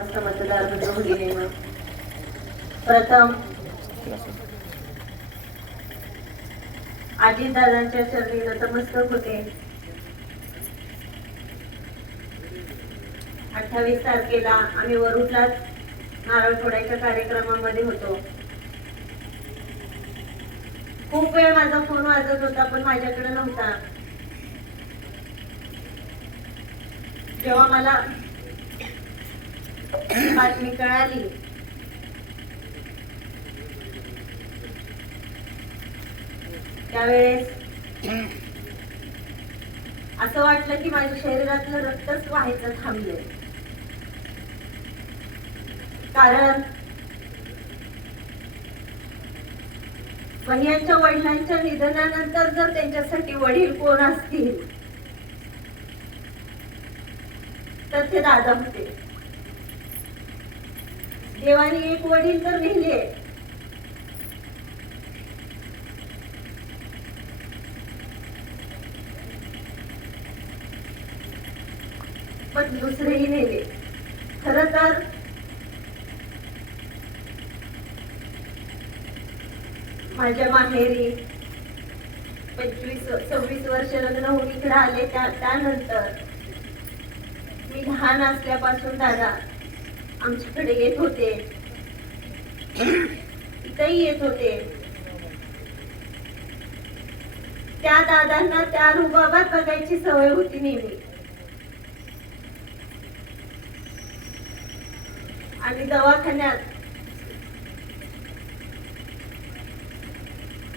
मतदार प्रथम दादांच्या चरणी नतमस्तक होते. अठ्ठावीस तारखेला आम्ही वरुडलाच नारळ फोडायच्या कार्यक्रमामध्ये होतो. खूप वेळ माझा फोन वाजत होता पण माझ्याकडे नव्हता. जेव्हा मला बातमी कळाली. त्यावेळेस असं वाटलं की माझ्या शरीरातलं रक्तच व्हायचं थांबलंय. कारण वहियांच्या वडिलांच्या निधनानंतर जर त्यांच्यासाठी वडील कोण असतील तर ते दादा होते. देवाने एक वडील तर नेले पण दुसरेही नेले. खर तर माझ्या माहेरी पंचवीस सव्वीस वर्ष लग्न होऊन इकडे आले त्या त्यानंतर मी लहान असल्यापासून दादा आमच्याकडे येत होते. इथेही येत होते. त्या दादांना त्या रुबाबात बघायची सवय होती नेहमी. आणि दवाखान्यात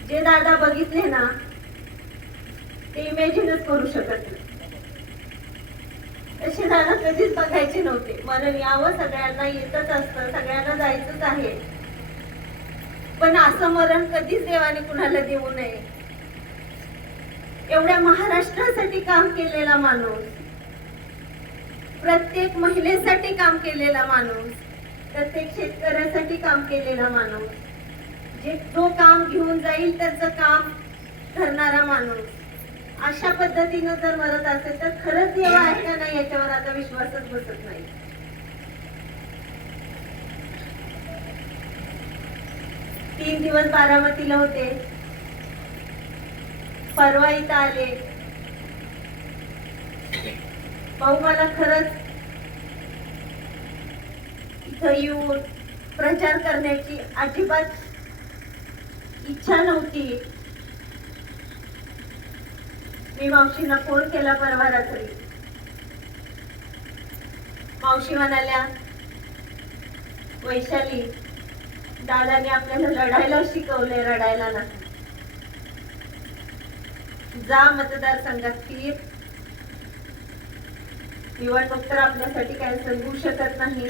जे दादा बघितले ना ते इमॅजिनच करू शकत नाही. तसे दादा कधीच बघायचे नव्हते. म्हणून यावं सगळ्यांना येतच असतं. सगळ्यांना जायचंच आहे. पण असं मरण कधीच देवाने कुणाला देऊ नये. एवढ्या महाराष्ट्रासाठी काम केलेला माणूस प्रत्येक महिलेसाठी काम केलेला माणूस प्रत्येक शेतकऱ्यासाठी काम केलेला माणूस जे जो काम घेऊन जाईल त्याचं काम ठरणारा माणूस. अशा पद्धतीनं जर मरत असेल तर खरंच देव आहे का नाही याच्यावर आता विश्वासच बसत नाही. तीन दिवस बारामतीला होते. परवा इथं आले. भाऊ मला खरंच इथं येऊन प्रचार करण्याची अजिबात इच्छा नव्हती. मी मावशींना फोन केला परवा रात्री. मावशी म्हणाल्या वैशाली दादाने आपल्याला लढायला शिकवले रडायला नाही जा मतदारसंघात फिर. निवडणूक तर आपल्यासाठी कॅन्सल होऊ शकत नाही.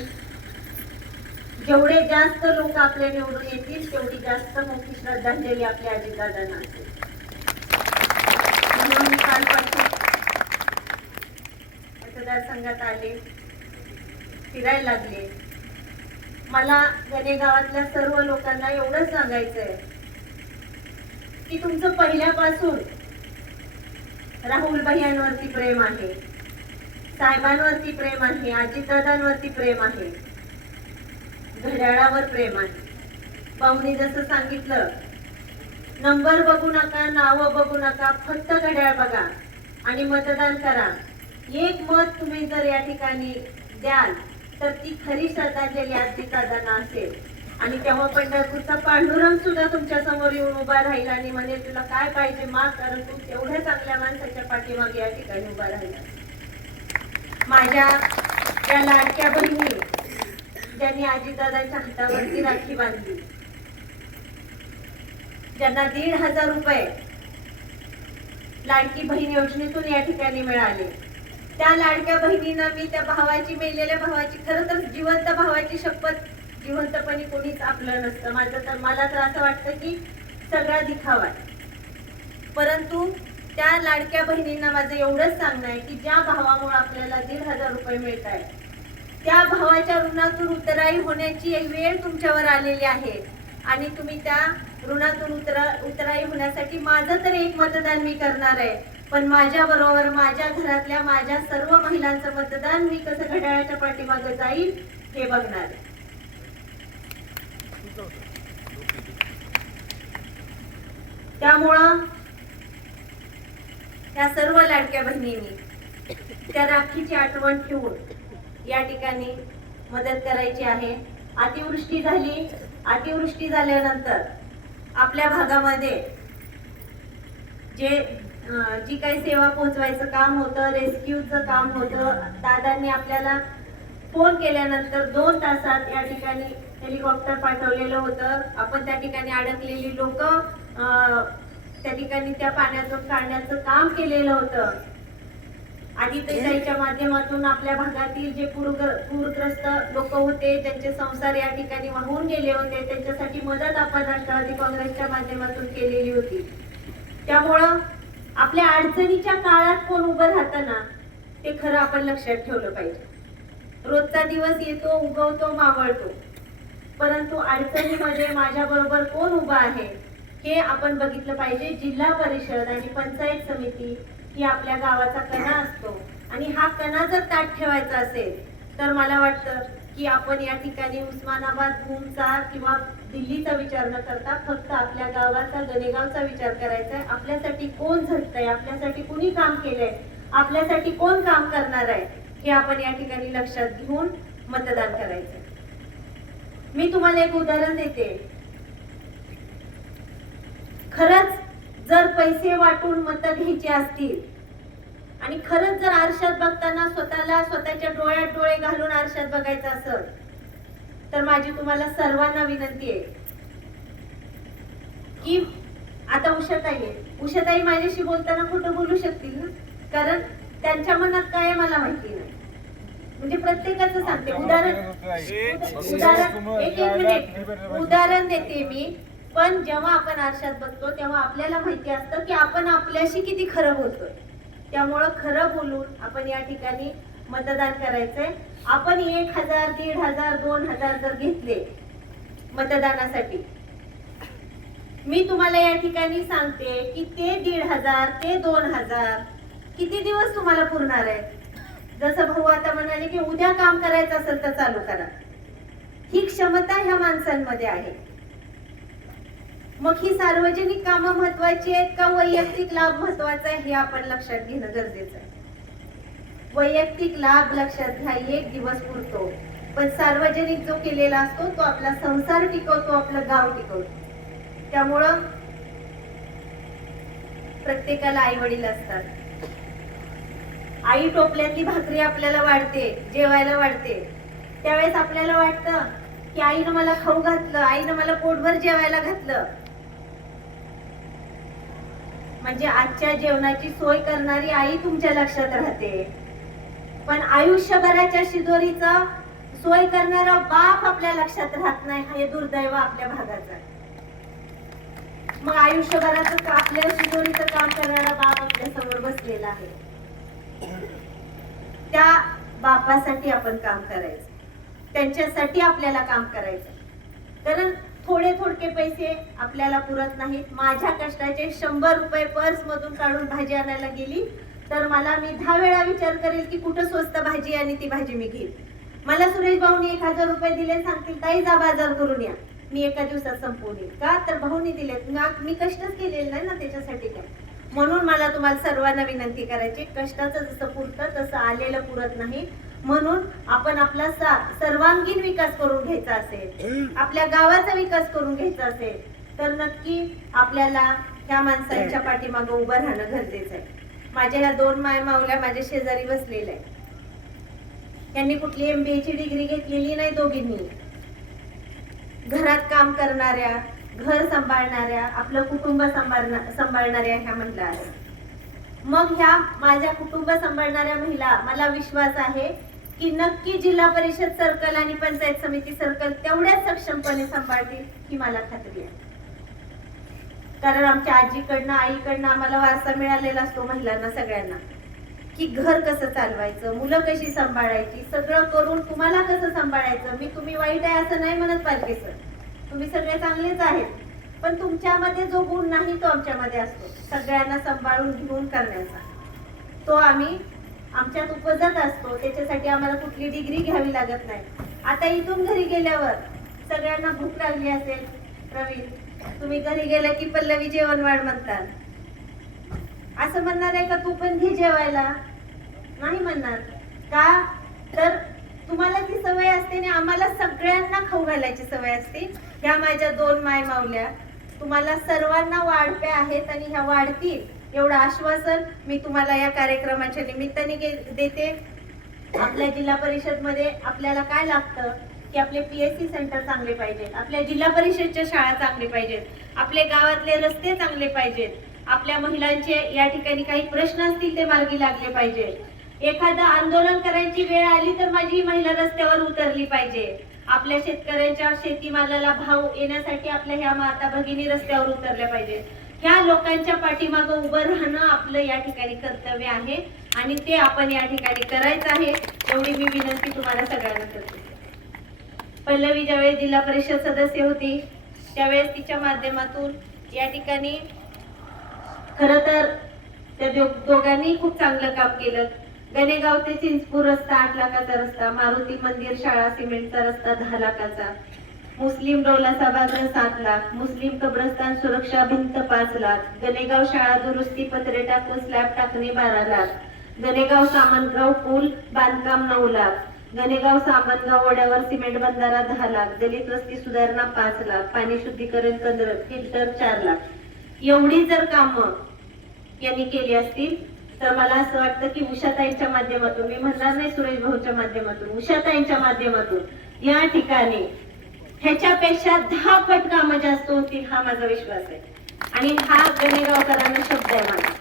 जेवढे जास्त लोक आपल्या निवडून येतील तेवढी जास्त मोठी श्रद्धांजली आपल्या अजितदादांना असेल म्हणून मी कालपासून मतदारसंघात आले. फिरायला लागले. मला गणे गावातल्या सर्व लोकांना एवढंच सांगायचंय की तुमचं पहिल्यापासून राहुल भैयांवरती प्रेम आहे. साहेबांवरती प्रेम आहे. आजीदादांवरती प्रेम आहे. घड्याळावर प्रेम आहे. पाहुणे जसं सांगितलं नंबर बघू नका नावं बघू नका फक्त घड्याळ बघा आणि मतदान करा. एक मत तुम्ही जर या ठिकाणी द्याल तर ती खरी श्रद्धांजली अजितदादांना असेल. आणि तेव्हा पंढरपूरचा पांडुरंग सुद्धा तुमच्यासमोर येऊन उभा राहील आणि म्हणेल तुला काय पाहिजे मा? कारण तू तेवढ्या चांगल्या माणसाच्या पाठीमागे या ठिकाणी उभा राहिला. माझ्या त्या लाडक्या बहिणी ज्यांनी अजितदादांच्या हातावरती राखी बांधली ज्यांना दीड हजार रुपये लाडकी बहीण योजनेतून या ठिकाणी मिळाले. त्या लाडक्या बहिणींना मी त्या भावाची मेलेल्या भावाची खरं तर जिवंत भावाची शपथ जिवंतपणे कोणीच आपलं नसतं. माझं तर मला तर असं वाटतं की सगळा दिखावा. आहे. परंतु त्या लाडक्या बहिणींना माझं एवढंच सांगणं आहे की ज्या भावामुळे आपल्याला दीड हजार रुपये मिळत आहे त्या भावाच्या ऋणातून उतराई होण्याची एक वेळ तुमच्यावर आलेली आहे. आणि तुम्ही त्या ऋणातून उतरा उतराई होण्यासाठी माझं तर एक मतदान मी करणार आहे. पण माझ्याबरोबर माझ्या घरातल्या माझ्या सर्व महिलांचं मतदान मी कसं घड्याळाच्या पाठीमागे जाईल हे बघणार त्यामुळं त्या सर्व लाडक्या बहिणींनी त्या राखीची आठवण ठेवून या ठिकाणी मदत करायची आहे. अतिवृष्टी झाली. अतिवृष्टी झाल्यानंतर आपल्या भागामध्ये जे जी काही सेवा पोहोचवायचं काम होतं रेस्क्यूचं काम होतं दादांनी आपल्याला फोन केल्यानंतर दोन तासात या ठिकाणी हेलिकॉप्टर पाठवलेलं होतं. आपण त्या ठिकाणी अडकलेली लोक त्या ठिकाणी त्या पाण्यातून काढण्याचं काम केलेलं होतं. आदिताईच्या माध्यमातून आपल्या भागातील जे पूरग्रस्त लोक होते त्यांचे संसार या ठिकाणी वाहून गेले होते त्यांच्यासाठी मदत आपण राष्ट्रवादी काँग्रेसच्या माध्यमातून केलेली होती. त्यामुळं आपल्या अडचणीच्या काळात कोण उभं राहतं ना ते खरं आपण लक्षात ठेवलं पाहिजे. रोजचा दिवस येतो उगवतो मावळतो. परंतु अडचणीमध्ये माझ्या बरोबर कोण उभा आहे हे आपण बघितलं पाहिजे. जिल्हा परिषद आणि पंचायत समिती ही आपल्या गावाचा कणा असतो. आणि हा कणा जर ताट ठेवायचा असेल तर मला वाटतं की आपण या ठिकाणी उस्मानाबाद भूमचा किंवा दिल्लीचा विचार न करता फक्त आपल्या गावाचा गणेगावचा विचार करायचा आहे आपल्यासाठी कोण झटतंय? आपल्यासाठी कुणी काम केलंय? आपल्यासाठी कोण काम करणार आहे? हे आपण या ठिकाणी लक्षात घेऊन मतदान करायचं मी तुम्हाला एक उदाहरण देते. खरंच जर पैसे वाटून मत घ्यायची असतील आणि खरंच जर आरशात बघताना स्वतःला स्वतःच्या डोळ्यात डोळे घालून आरशात बघायचं असत तर माझी तुम्हाला सर्वांना विनंती आहे की आता उषाताई आहे. उषाताई माझ्याशी बोलताना खोटं बोलू शकतील ना? कारण त्यांच्या मनात काय मला माहिती नाही. म्हणजे प्रत्येकाचं सांगते. उदाहरण उदाहरण एक एक मिनिट. उदाहरण देते मी. पण जेव्हा आपण आरशात बघतो तेव्हा आपल्याला माहिती असतं की आपण आपल्याशी किती खरं बोलतोय. त्यामुळं खरं बोलून आपण या ठिकाणी मतदान करायचंय. आपण एक हजार दीड हजार दोन हजार जर घेतले मतदानासाठी मी तुम्हाला या ठिकाणी सांगते की ते दीड हजार ते दोन हजार किती दिवस तुम्हाला पुरणार आहे? जसं भाऊ आता म्हणाले की उद्या काम करायचं असेल तर चालू करा. ही क्षमता ह्या माणसांमध्ये आहे. मग ही सार्वजनिक कामं महत्वाची आहेत का वैयक्तिक लाभ महत्त्वाचा आहे हे आपण लक्षात घेणं गरजेचं आहे. वैयक्तिक लाभ लक्षात घ्या एक दिवस पुरतो. पण सार्वजनिक जो केलेला असतो तो आपला संसार टिकवतो आपलं गाव टिकवतो. त्यामुळं प्रत्येकाला आई वडील असतात. आई टोपल्यातली भाकरी आपल्याला वाढते जेवायला वाढते. त्यावेळेस आपल्याला वाटतं की आईनं मला खाऊ घातलं आईनं मला पोटभर जेवायला घातलं. म्हणजे आजच्या जेवणाची सोय करणारी आई तुमच्या लक्षात राहते. पण आयुष्यभराच्या शिदोरीचा सोय करणारा बाप आपल्या लक्षात राहत नाही हे दुर्दैव आपल्या भागाचं मग आयुष्यभराचं आपल्या शिदोरीचं काम करणारा बाप आपल्यासमोर बसलेला आहे. त्या बापासाठी आपण काम करायचं. त्यांच्यासाठी आपल्याला काम करायचं. कारण थोडे थोडके पैसे आपल्याला पुरत नाहीत. माझ्या कष्टाचे शंभर रुपये पर्स मधून काढून भाजी आणायला गेली तर मला मी दहा वेळा विचार करेल की कुठं स्वस्त भाजी आणि ती भाजी मी घेईल मला सुरेश भाऊनी एक हजार रुपये दिले सांगतील ताई जा बाजार करून या. मी एका दिवसात संपवून येईल का? तर भाऊनी दिलेत. ना- मी कष्टच केलेले नाही ना त्याच्यासाठी काय? म्हणून मला तुम्हाला सर्वांना विनंती करायची कष्टाचं जसं पुरतं तसं आलेलं पुरत नाही. म्हणून आपण आपला सा- सर्वांगीण विकास करून घ्यायचा असेल आपल्या गावाचा विकास करून घ्यायचा असेल तर नक्की आपल्याला ह्या माणसांच्या पाठीमागं उभं राहणं गरजेचं आहे. माझ्या ह्या दोन माय मावल्या माझ्या शेजारी बसलेल्या आहेत. यांनी कुठली एमबीए ची डिग्री घेतलेली नाही दोघींनी. घरात काम करणाऱ्या घर सांभाळणाऱ्या आपलं कुटुंब सांभाळणार सांभाळणाऱ्या ह्या महिला आहेत. मग ह्या माझ्या कुटुंब सांभाळणाऱ्या महिला मला विश्वास आहे की नक्की जिल्हा परिषद सर्कल आणि पंचायत समिती सर्कल तेवढ्याच सक्षमपणे सांभाळतील ही मला खात्री आहे. कारण आमच्या आजीकडनं आईकडनं आम्हाला वारसा मिळालेला असतो महिलांना सगळ्यांना. की घर कसं चालवायचं मुलं कशी सांभाळायची सगळं करून तुम्हाला कसं सांभाळायचं? मी तुम्ही वाईट आहे असं नाही म्हणत पाहिजे सर तुम्ही सगळे चांगलेच आहेत. पण तुमच्यामध्ये जो गुण नाही तो आमच्यामध्ये असतो. सगळ्यांना सांभाळून घेऊन करण्याचा. तो आम्ही आमच्यात उपजत असतो. त्याच्यासाठी आम्हाला कुठली डिग्री घ्यावी लागत नाही. आता इथून घरी गेल्यावर सगळ्यांना भूक लागली असेल प्रवीण. तुम्ही घरी गेला की पल्लवी जेवण वाढ म्हणतात? असं म्हणणार आहे का तू पण घे जेवायला? नाही म्हणणार. का? तर तुम्हाला ती सवय असते आणि आम्हाला सगळ्यांना खाऊ घालायची सवय असते ह्या माझ्या दोन माय मावल्या. तुम्हाला सर्वांना वाढप्या आहेत आणि ह्या वाढतील. एवढं आश्वासन मी तुम्हाला या कार्यक्रमाच्या निमित्ताने देते. आपल्या जिल्हा परिषदमध्ये आपल्याला काय लागतं? की आपले पीएससी सेंटर चांगले पाहिजेत. आपल्या जिल्हा परिषदच्या शाळा चांगले पाहिजेत. आपले गावातले रस्ते चांगले पाहिजेत. आपल्या महिलांचे या ठिकाणी काही प्रश्न असतील ते मार्गी लागले पाहिजेत. एखादं आंदोलन करायची वेळ आली तर माझी महिला रस्त्यावर उतरली पाहिजे. आपल्या शेतकऱ्यांच्या शेतीमालाला भाव येण्यासाठी आपल्या ह्या माता भगिनी रस्त्यावर उतरल्या पाहिजेत. ह्या लोकांच्या पाठीमागं उभं राहणं आपलं या ठिकाणी कर्तव्य आहे आणि ते आपण या ठिकाणी करायचं आहे एवढी मी विनंती तुम्हाला सगळ्यांना करते. पल्लवी ज्यावेळेस जिल्हा परिषद सदस्य होती त्यावेळेस तिच्या माध्यमातून या ठिकाणी खर तर त्या दो- दोघांनी खूप चांगलं काम केलं. गणेगाव ते चिंचपूर रस्ता आठ लाखाचा रस्ता मारुती मंदिर शाळा सिमेंटचा रस्ता दहा लाखाचा मुस्लिम डोला सभागृह सात लाख मुस्लिम कब्रस्तान सुरक्षा भिंत पाच लाख गणेगाव शाळा दुरुस्ती पत्रे टाकून स्लॅब टाकणे बारा लाख गणेगाव सामंतराव पूल बांधकाम नऊ लाख गणेगाव सामनगाव ओढ्यावर सिमेंट बंधारा दहा लाख दलित वस्ती सुधारणा पाच लाख पाणी शुद्धीकरण केंद्र फिल्टर चार लाख. एवढी जर कामं यांनी केली असतील तर मला असं वाटतं की उषाताईंच्या माध्यमातून मी म्हणणार नाही सुरेश भाऊच्या माध्यमातून उषाताईंच्या माध्यमातून या ठिकाणी ह्याच्यापेक्षा दहा पट कामं जास्त होतील हा माझा विश्वास आहे. आणि हा गणेगावकरांना शब्द आहे माझा.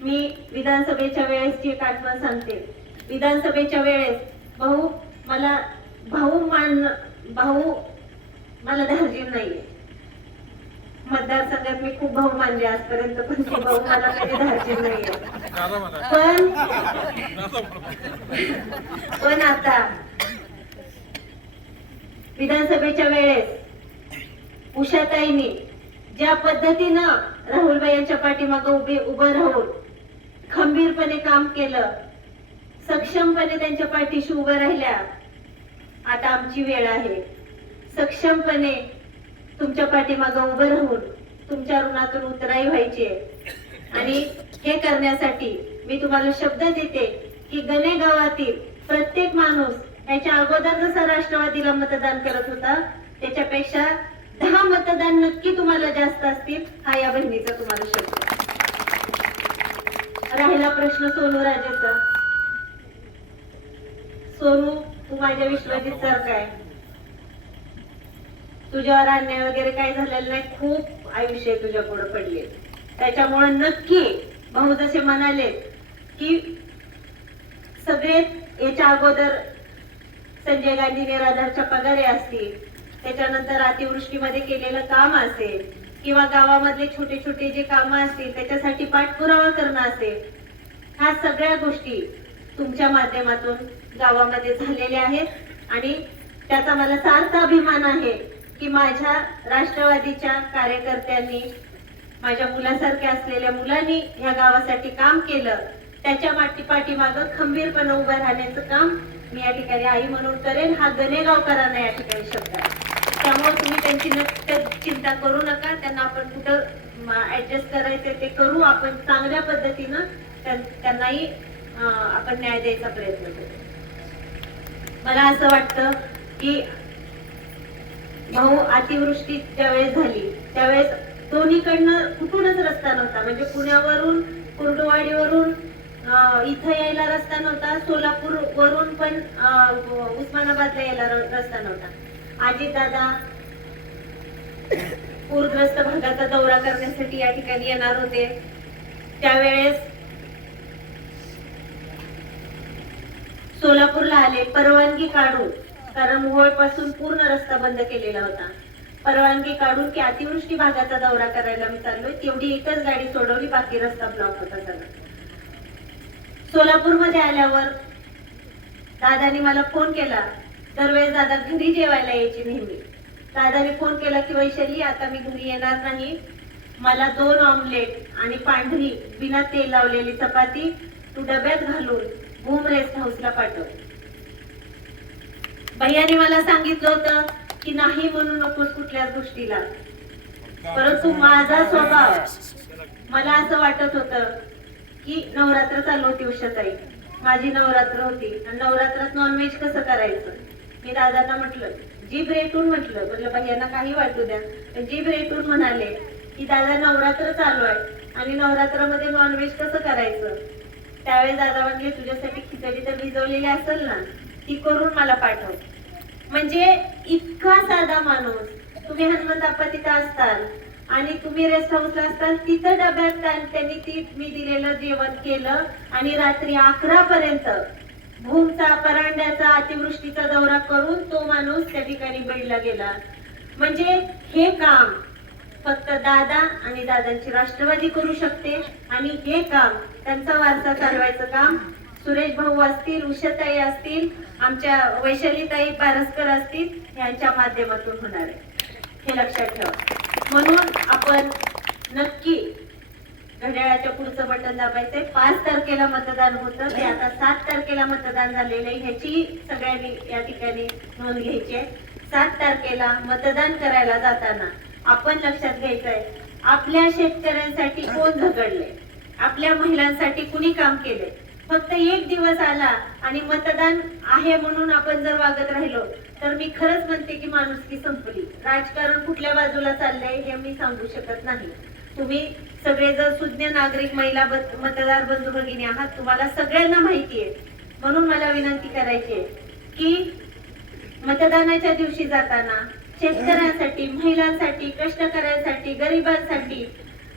मी विधानसभेच्या वेळेसची एक आठवण सांगते विधानसभेच्या वेळेस भाऊ मला भाऊ मान भाऊ मला धार्जिन नाहीये. मतदारसंघात मी खूप भाऊ मानले आजपर्यंत पण ते भाऊ मला कधी धार्जिन नाहीये. पण पण आता विधानसभेच्या वेळेस उषाताईंनी ज्या पद्धतीनं राहुलबाई यांच्या पाठीमागं उभे उभं राहून खंबीरपणे काम केलं सक्षमपणे त्यांच्या पाठीशी उभं राहिल्या. आता आमची वेळ आहे. सक्षमपणे तुमच्या पाठीमागं उभं राहून तुमच्या ऋणातून उतराई व्हायची आणि हे करण्यासाठी मी तुम्हाला शब्द देते की गणे गावातील प्रत्येक माणूस याच्या अगोदर जसा राष्ट्रवादीला मतदान करत होता त्याच्यापेक्षा दहा मतदान नक्की तुम्हाला जास्त असतील हा या बहिणीचा तुम्हाला शब्द. राहिला प्रश्न सोनू राजेचा. स्वरूप तू माझ्या विश्वाची सारखा आहे. तुझ्यावर अन्याय वगैरे काय झालेलं नाही खूप आयुष्य तुझ्या पुढे पडले. त्याच्यामुळे नक्की भाऊ जसे म्हणाले की सगळे याच्या अगोदर संजय गांधी निराधारच्या पगारे असतील त्याच्यानंतर अतिवृष्टीमध्ये केलेलं काम असेल किंवा गावामधले छोटे छोटे जे काम असतील त्याच्यासाठी पाठपुरावा करणं असेल ह्या सगळ्या गोष्टी तुमच्या माध्यमातून गावामध्ये झालेले आहेत. आणि त्याचा मला सार्थ अभिमान आहे की माझ्या राष्ट्रवादीच्या कार्यकर्त्यांनी माझ्या मुलासारख्या असलेल्या मुलांनी ह्या गावासाठी काम केलं. त्याच्या माटी पाठीमागं खंबीरपणे उभं राहण्याचं काम मी या ठिकाणी आई म्हणून करेन. हा गणेगावकरांना या ठिकाणी शब्द आहे. त्यामुळे तुम्ही त्यांची नक्की चिंता करू नका. त्यांना आपण कुठं ऍडजस्ट करायचं ते करू. आपण चांगल्या पद्धतीनं त्यां- त्यांनाही आपण न्याय द्यायचा प्रयत्न करू. मला असं वाटतं की भाऊ अतिवृष्टी ज्यावेळेस झाली त्यावेळेस दोन्हीकडनं कुठूनच रस्ता नव्हता. म्हणजे पुण्यावरून कुर्डुवाडीवरून इथं यायला रस्ता नव्हता. सोलापूर वरून पण उस्मानाबादला यायला रस्ता नव्हता. आजी दादा पूरग्रस्त भागाचा दौरा करण्यासाठी या ठिकाणी येणार होते. त्यावेळेस सोलापूरला आले परवानगी काढून कारण मोहोळपासून पूर्ण रस्ता बंद केलेला होता. परवानगी काढून की अतिवृष्टी भागाचा दौरा करायला मी चाललोय तेवढी एकच गाडी सोडवली बाकी रस्ता ब्लॉक होता सगळा. सोलापूरमध्ये आल्यावर दादानी मला फोन केला दरवेळेस दादा घरी जेवायला यायची नेहमी. दादाने फोन केला की वैशाली आता मी घरी येणार नाही. मला दोन ऑमलेट आणि पांढरी बिना तेल लावलेली चपाती तू डब्यात घालून भूम रेस्ट हाऊसला पाठव भैयाने मला सांगितलं होतं की नाही म्हणू नकोस कुठल्याच गोष्टीला. परंतु माझा स्वभाव मला असं वाटत होतं की नवरात्र चालू होती उषाताई. माझी नवरात्र होती. आणि नवरात्रात नॉनव्हेज कसं करायचं? मी दादांना म्हटलं जीभ रेटून म्हटलं. म्हटलं भैयांना काही वाटू द्या. पण जीभ रेटून म्हणाले की दादा नवरात्र चालू आहे. आणि नवरात्रामध्ये नॉनव्हेज कसं करायचं? त्यावेळी दादा म्हणले तुझ्यासाठी खिचडी तर भिजवलेली असेल ना ती करून मला पाठव. म्हणजे इतका साधा माणूस. तुम्ही हनुमंताप्पा तिथं असताल आणि तुम्ही रेस्ट हाऊसला असताल तिथं डब्यात त्यांनी ती मी दिलेलं जेवण केलं आणि रात्री अकरा पर्यंत भूमचा परांड्याचा अतिवृष्टीचा दौरा करून तो माणूस त्या ठिकाणी बेडला गेला. म्हणजे हे काम फक्त दादा आणि दादांची राष्ट्रवादी करू शकते. आणि हे काम त्यांचा वारसा चालवायचं काम सुरेश भाऊ असतील उषाताई असतील आमच्या वैशालीताई पारसकर असतील यांच्या माध्यमातून होणार आहे. हे लक्षात ठेवा. म्हणून आपण नक्की घड्याळाच्या पुढचं बटन दाबायचंय. पाच तारखेला मतदान होतं. ते आता सात तारखेला मतदान झालेलं आहे. ह्याची सगळ्यांनी या ठिकाणी नोंद घ्यायची आहे. सात तारखेला मतदान करायला जाताना आपण लक्षात घ्यायचंय. आपल्या शेतकऱ्यांसाठी कोण झगडले आपल्या महिलांसाठी कुणी काम केले फक्त एक दिवस आला आणि मतदान आहे म्हणून आपण जर वागत राहिलो तर मी खरंच म्हणते की माणुसकी संपली. राजकारण कुठल्या बाजूला चाललंय हे मी सांगू शकत नाही. तुम्ही सगळे जर सुज्ञ नागरिक महिला मतदार बंधू भगिनी आहात तुम्हाला सगळ्यांना माहिती आहे. म्हणून मला विनंती करायची आहे की मतदानाच्या दिवशी जाताना शेतकऱ्यांसाठी महिलांसाठी कष्टकऱ्यांसाठी गरिबांसाठी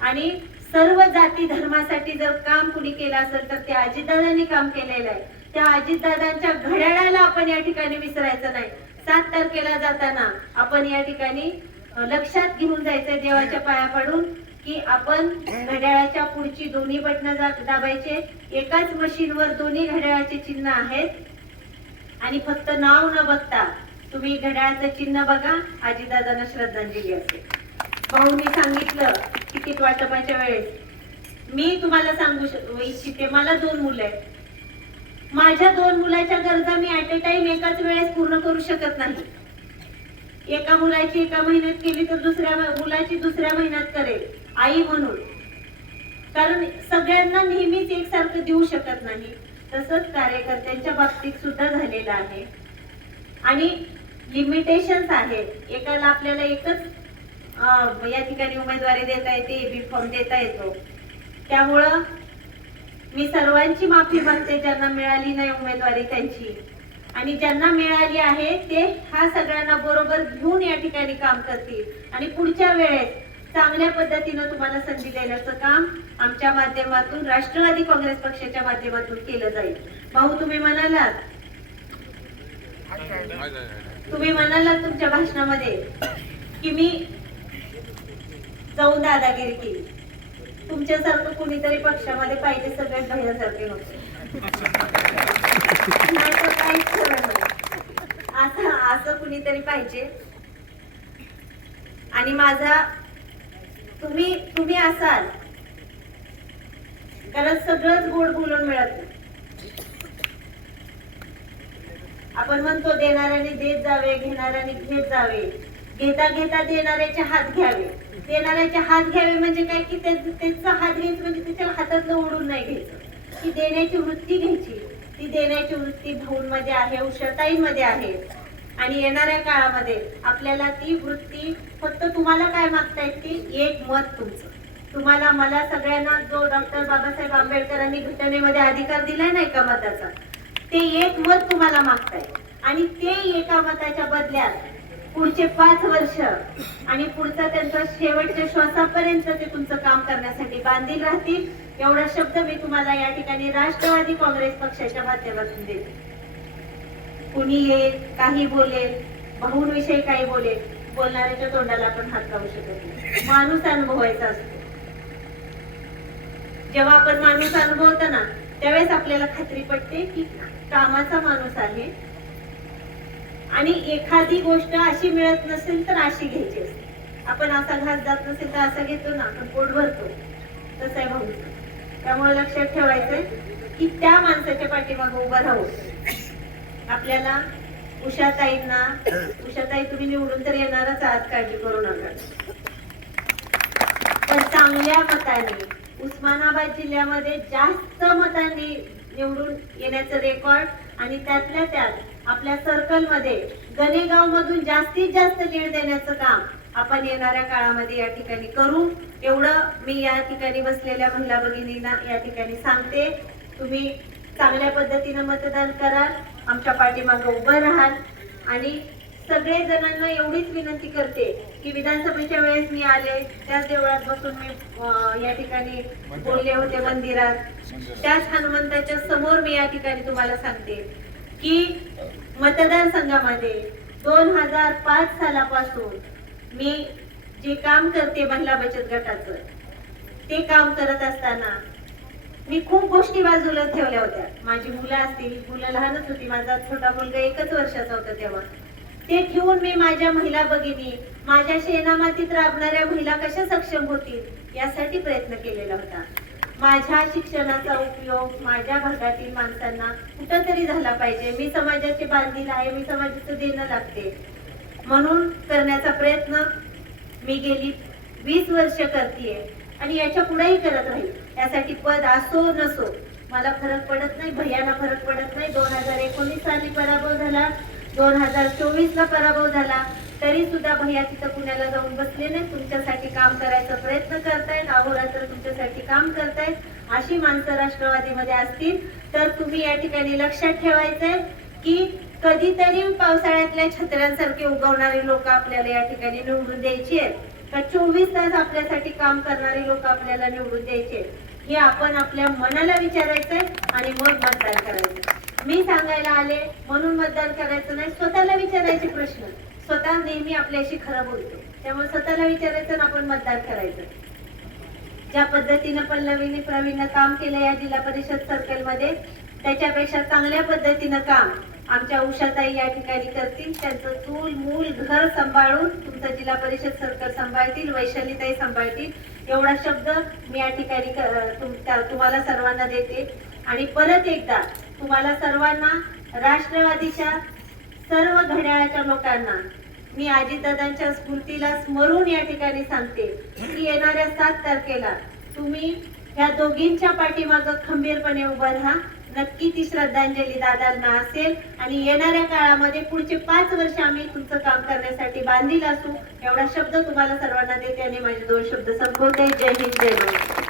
आणि सर्व जाती धर्मासाठी जर काम कुणी केलं असेल तर त्या अजितदादांनी काम केलेलं आहे. त्या अजितदादांच्या घड्याळाला आपण या ठिकाणी विसरायचं नाही. सात तारखेला जाताना आपण या ठिकाणी लक्षात घेऊन जायचंय देवाच्या पाया पडून की आपण घड्याळाच्या पुढची दोन्ही बटणं दाबायचे. एकाच मशीनवर दोन्ही घड्याळाचे चिन्ह आहेत. आणि फक्त नाव न बघता तुम्ही घड्याळचं चिन्ह बघा. आजीदादांना श्रद्धांजली असेल भाऊनी सांगितलं तिकीट वाटपाच्या वेळेस. मी तुम्हाला सांगू शक- इच्छिते मला दोन मुलं आहेत. माझ्या दोन मुलाच्या गरजा मी ॲट अ टाइम एकाच वेळेस पूर्ण करू शकत नाही. एका मुलाची एका महिन्यात केली तर दुसऱ्या मुलाची दुसऱ्या महिन्यात करेल आई म्हणून. कारण सगळ्यांना नेहमीच एकसारखं देऊ शकत नाही. तसंच कार्यकर्त्यांच्या बाबतीत सुद्धा झालेलं आहे. आणि लिमिटेशन्स आहेत. एकाला आपल्याला एकच या ठिकाणी उमेदवारी देता येते बी फॉर्म देता येतो. त्यामुळं मी सर्वांची माफी मागते ज्यांना मिळाली नाही उमेदवारी त्यांची. आणि ज्यांना मिळाली आहे ते हा सगळ्यांना बरोबर घेऊन या ठिकाणी काम करतील. आणि पुढच्या वेळेस चांगल्या पद्धतीनं तुम्हाला संधी देण्याचं काम आमच्या माध्यमातून राष्ट्रवादी काँग्रेस पक्षाच्या माध्यमातून केलं जाईल. भाऊ तुम्ही म्हणालात? तुम्ही म्हणालात तुमच्या भाषणामध्ये की मी जाऊन दादागिरी केली. तुमच्यासारखं कुणीतरी पक्षामध्ये पाहिजे सगळ्यात भैयासारखे होते. काहीच खरं असं असं कुणीतरी पाहिजे. आणि माझा तुम्ही तुम्ही असाल. कारण सगळंच गोड बोलून मिळत नाही. आपण म्हणतो देणाऱ्याने देत जावे घेणाऱ्याने घेत जावे. घेता घेता देणाऱ्याचे हात घ्यावे. देणाऱ्याचे हात घ्यावे म्हणजे काय? की त्याचा हात घ्यायचं म्हणजे त्याच्या हातातलं ओढून नाही घ्यायचं. ती देण्याची वृत्ती घ्यायची. ती देण्याची वृत्ती भाऊंमध्ये आहे उषाताईंमध्ये आहे. आणि येणाऱ्या काळामध्ये आपल्याला ती वृत्ती फक्त तुम्हाला काय मागता ती एक मत तुमचं. तुम्हाला मला सगळ्यांना जो डॉक्टर बाबासाहेब आंबेडकरांनी घटनेमध्ये अधिकार दिला नाही का मताचा? ते एक मत तुम्हाला मागताय. आणि ते एका मताच्या बदल्यात पुढचे पाच वर्ष आणि पुढचा त्यांचा शेवटच्या श्वासापर्यंत ते तुमचं काम करण्यासाठी बांधील राहतील. एवढा शब्द मी तुम्हाला या ठिकाणी राष्ट्रवादी काँग्रेस पक्षाच्या माध्यमातून देते. कुणी येईल काही बोलेल भाऊंविषयी काही बोलेल बोलणाऱ्याच्या तोंडाला आपण हात लावू शकत नाही. माणूस अनुभवायचा असतो. जेव्हा आपण माणूस अनुभवतो ना त्यावेळेस आपल्याला खात्री पडते की कामाचा माणूस आहे. आणि एखादी गोष्ट अशी मिळत नसेल तर अशी घ्यायची असते. आपण असा घास जात नसेल तर असा घेतो ना आपण पोट भरतो. तसं आहे भाऊ त्यामुळे लक्षात ठेवायचंय की त्या माणसाच्या पाठीमागे उभं राहू आपल्याला उषाताईंना उषाताई तुम्ही निवडून तर येणारच आहात काळजी करू नका. तर चांगल्या मताने उस्मानाबाद जिल्ह्यामध्ये जास्त मतांनी निवडून येण्याचं रेकॉर्ड आणि त्यातल्या त्यात आपल्या सर्कलमध्ये गणेगाव मधून जास्तीत जास्त लीड देण्याचं काम आपण येणाऱ्या काळामध्ये या ठिकाणी करू. एवढं मी या ठिकाणी बसलेल्या महिला भगिनींना या ठिकाणी सांगते. तुम्ही चांगल्या पद्धतीनं मतदान कराल. आमच्या पाठीमागं उभं राहाल. आणि सगळे जणांना एवढीच विनंती करते की विधानसभेच्या वेळेस मी आले त्याच देवळात बसून मी या ठिकाणी बोलले होते मंदिरात. त्याच हनुमंताच्या समोर मी या ठिकाणी तुम्हाला सांगते की मतदारसंघामध्ये दोन हजार पाच सालापासून मी जे काम करते महिला बचत गटाचं ते काम करत असताना मी खूप गोष्टी बाजूला ठेवल्या होत्या. माझी मुलं असतील मुलं लहानच होती माझा छोटा मुलगा एकच वर्षाचा होता तेव्हा. ते ठेवून मी माझ्या महिला भगिनी माझ्या शेणामातीत राबणाऱ्या महिला कशा सक्षम होतील यासाठी प्रयत्न केलेला होता. माझ्या शिक्षणाचा उपयोग माझ्या भागातील माणसांना कुठंतरी झाला पाहिजे. मी समाजाचे बांधील आहे मी समाजाचं देणं लागते. म्हणून करण्याचा प्रयत्न मी गेली वीस वर्ष करते आणि याच्या पुढेही करत राहील. यासाठी पद असो नसो मला फरक पडत नाही भैयाना फरक पडत नाही. दोन हजार एकोणीस साली पराभव झाला. दोन हजार चोवीस ला पराभव झाला. तरी सुद्धा भैया तिथं पुण्याला जाऊन बसले नाही तुमच्यासाठी काम करायचा प्रयत्न करतायत. अहोरात्र तुमच्यासाठी काम करतायत. अशी माणसं राष्ट्रवादीमध्ये असतील तर तुम्ही या ठिकाणी लक्षात ठेवायचंय की कधीतरी पावसाळ्यातल्या छत्र्यांसारखे उगवणारे लोक आपल्याला या ठिकाणी निवडून द्यायची आहेत. चोवीस तास आपल्यासाठी काम करणारे लोक आपल्याला निवडून द्यायचे हे आपण आपल्या मनाला विचारायचंय आणि मग मतदान करायचं मी सांगायला आले म्हणून मतदान करायचं नाही स्वतःला विचारायचे प्रश्न. स्वतः नेहमी आपल्याशी खरं बोलतो. त्यामुळे स्वतःला विचारायचं आपण मतदान करायचं. ज्या पद्धतीनं पल्लवीने प्रवीणनं काम केलं या जिल्हा परिषद सर्कलमध्ये त्याच्यापेक्षा चांगल्या पद्धतीनं काम आमच्या उषाताई या ठिकाणी करतील. त्यांचं चूल मूल घर सांभाळून तुमचं जिल्हा परिषद सर्कल सांभाळतील वैशालीताई सांभाळतील. एवढा शब्द मी या ठिकाणी तुम्हाला सर्वांना देते. आणि परत एकदा तुम्हाला सर्वांना राष्ट्रवादीच्या सर्व घड्याळाच्या लोकांना मी आजीदादांच्या स्मृतीला स्मरून या ठिकाणी सांगते की येणाऱ्या सात तारखेला तुम्ही या दोघींच्या पाठीमागं खंबीरपणे उभं राहा. नक्की ती श्रद्धांजली दादांना असेल. आणि येणाऱ्या काळामध्ये पुढचे पाच वर्ष आम्ही तुमचं काम करण्यासाठी बांधील असू एवढा शब्द तुम्हाला सर्वांना देते आणि माझे दोन शब्द संपवते. जय हिंद जय महाराष्ट्र